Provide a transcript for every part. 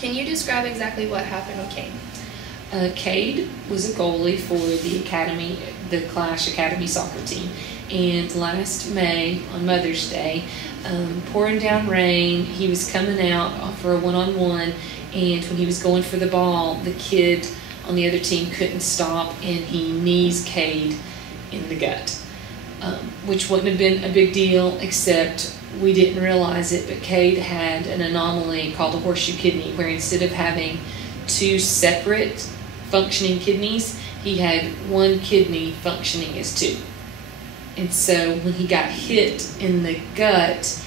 Can you describe exactly what happened with Cade? Cade was a goalie for the academy, the Clash Academy soccer team. And last May, on Mother's Day, pouring down rain, he was coming out for a one-on-one, and when he was going for the ball, the kid on the other team couldn't stop, and he knees Cade in the gut, which wouldn't have been a big deal, except we didn't realize it, but Cade had an anomaly called a horseshoe kidney, where instead of having two separate functioning kidneys, he had one kidney functioning as two. And so when he got hit in the gut,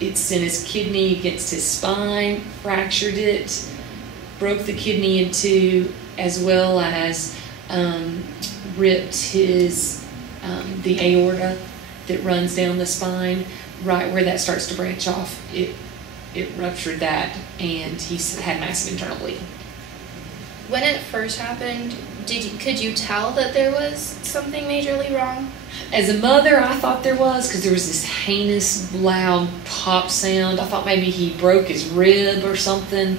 it sent his kidney against his spine, fractured it, broke the kidney in two, as well as ripped his the aorta that runs down the spine. Right where that starts to branch off, it ruptured that, and he had massive internal bleeding. When it first happened, could you tell that there was something majorly wrong? As a mother, I thought there was, because there was this heinous, loud pop sound. I thought maybe he broke his rib or something,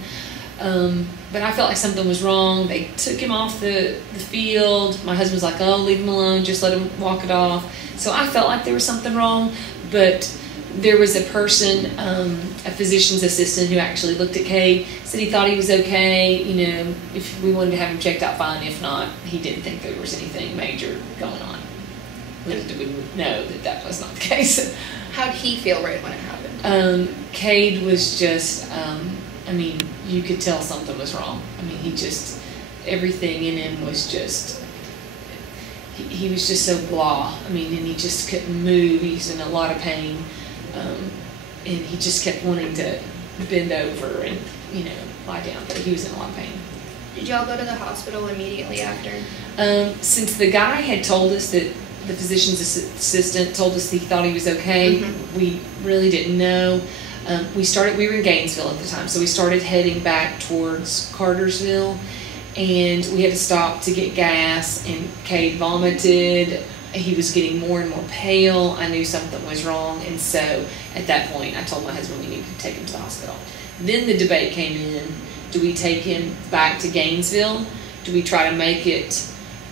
but I felt like something was wrong. They took him off the field. My husband was like, "Oh, leave him alone, just let him walk it off." So I felt like there was something wrong, but there was a person, a physician's assistant, who actually looked at Cade, said he thought he was okay. You know, if we wanted to have him checked out, fine. If not, he didn't think there was anything major going on. Little did we know that was not the case. How did he feel right when it happened? Cade was just, I mean, you could tell something was wrong. I mean, he just, everything in him was just, he was just so blah. I mean, and he just couldn't move. He's in a lot of pain. And he just kept wanting to bend over and, you know, lie down, but he was in a lot of pain. Did y'all go to the hospital immediately after? Since the guy had told us that, the physician's assistant told us he thought he was okay, we really didn't know. We were in Gainesville at the time, so we started heading back towards Cartersville, and we had to stop to get gas, and Cade vomited. He was getting more and more pale. I knew something was wrong, and so at that point I told my husband we needed to take him to the hospital. Then the debate came in: do we take him back to Gainesville? Do we try to make it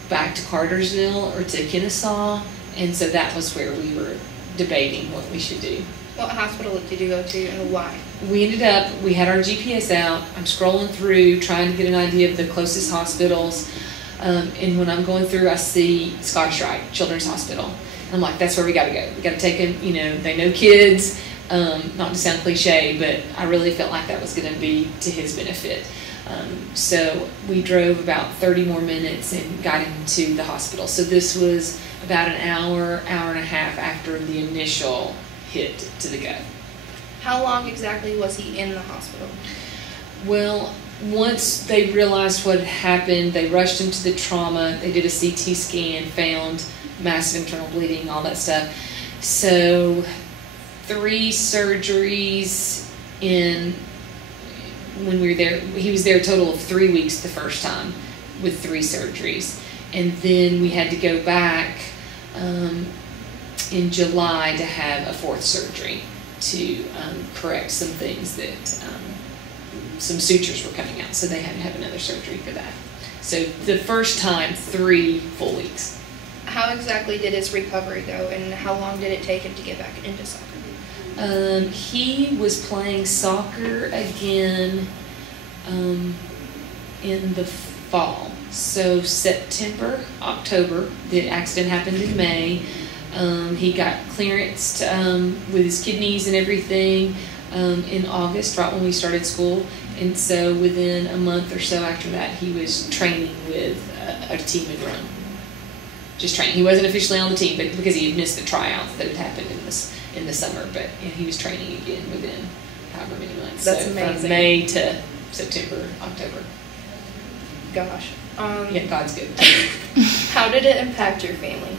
back to Cartersville or to Kennesaw? And so that was where we were debating what we should do. What hospital did you go to, and why? We had our GPS out. I'm scrolling through trying to get an idea of the closest hospitals. And when I'm going through, I see Scottish Rite Children's Hospital. And I'm like, that's where we got to go. We got to take him. You know, they know kids. Not to sound cliche, but I really felt like that was going to be to his benefit. So we drove about 30 more minutes and got him to the hospital. So this was about an hour and a half after the initial hit to the gut. How long exactly was he in the hospital? Well, once they realized what had happened, they rushed him to the trauma. They did a CT scan, found massive internal bleeding, all that stuff. So 3 surgeries when we were there. He was there a total of 3 weeks the first time with 3 surgeries. And then we had to go back in July to have a 4th surgery to correct some things that, some sutures were coming out. So they had to have another surgery for that. So the first time, 3 full weeks. How exactly did his recovery go, and how long did it take him to get back into soccer? He was playing soccer again in the fall. So September, October, the accident happened in May. He got clearance with his kidneys and everything in August, right when we started school. And so within a month or so after that, he was training with a team in Rome. Just training. He wasn't officially on the team, but because he had missed the tryouts that had happened in the summer, but he was training again within however many months. That's so amazing. From May to September, October. Gosh. Yeah, God's good. How did it impact your family?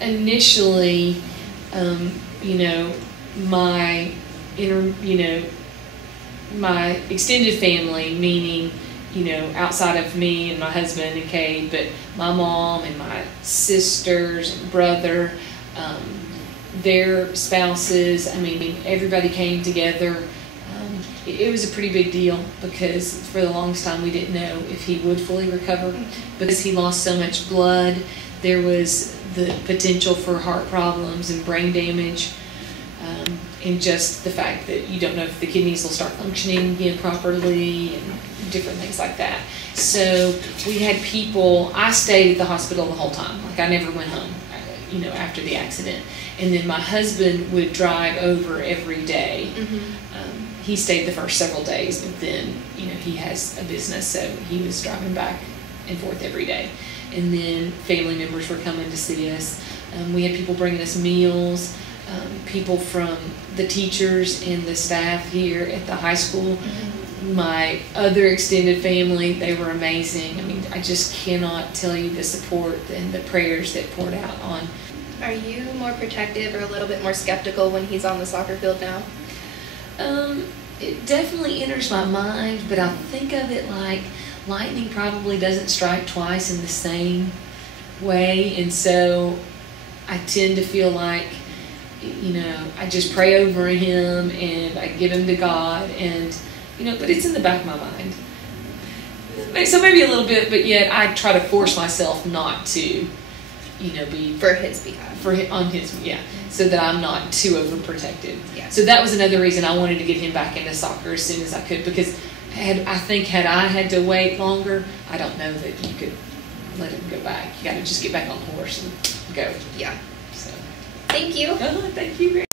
Initially, my extended family, meaning, outside of me and my husband and Cade, but my mom and my sisters and brother, their spouses, everybody came together it was a pretty big deal because for the longest time we didn't know if he would fully recover. Because he lost so much blood, there was the potential for heart problems and brain damage, and just the fact that you don't know if the kidneys will start functioning again properly and different things like that. So we had people, I stayed at the hospital the whole time. Like, I never went home, after the accident. And then my husband would drive over every day. He stayed the first several days, but then, he has a business, so he was driving back and forth every day. And then family members were coming to see us. We had people bringing us meals, people from the teachers and the staff here at the high school. My other extended family, they were amazing. I mean, I just cannot tell you the support and the prayers that poured out on. Are you more protective or a little bit more skeptical when he's on the soccer field now? It definitely enters my mind, but I think of it like lightning probably doesn't strike twice in the same way, and so I tend to feel like, I just pray over him and I give him to God, and but it's in the back of my mind. So maybe a little bit, but yet I try to force myself not to, be for his behalf. On his, yeah, so that I'm not too overprotected. Yeah. So that was another reason I wanted to get him back into soccer as soon as I could, because had I had to wait longer, I don't know that you could let him go back. You got to just get back on the horse and go. Yeah. So. Thank you. Thank you.